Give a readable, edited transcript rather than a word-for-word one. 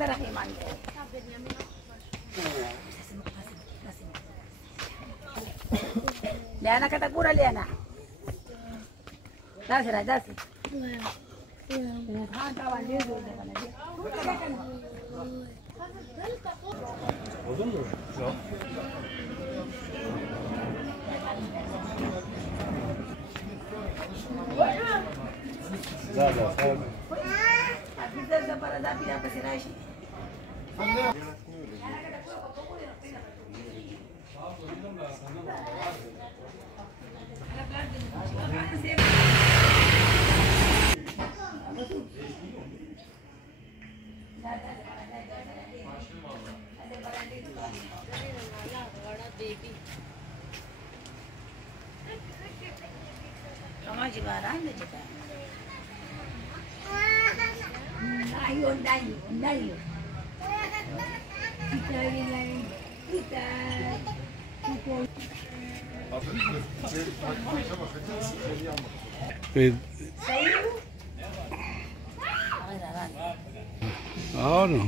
Rahim anne. Liana katakura Liana. Dasi na dasi. हाँ कावाल ले दो दे बना दे. Odun mu? Yok. Zaten sağ ol. Kita dapat ada pilihan pasirasi. Kamu juga randa juga. Ayo, dayu. Kita. Oh no.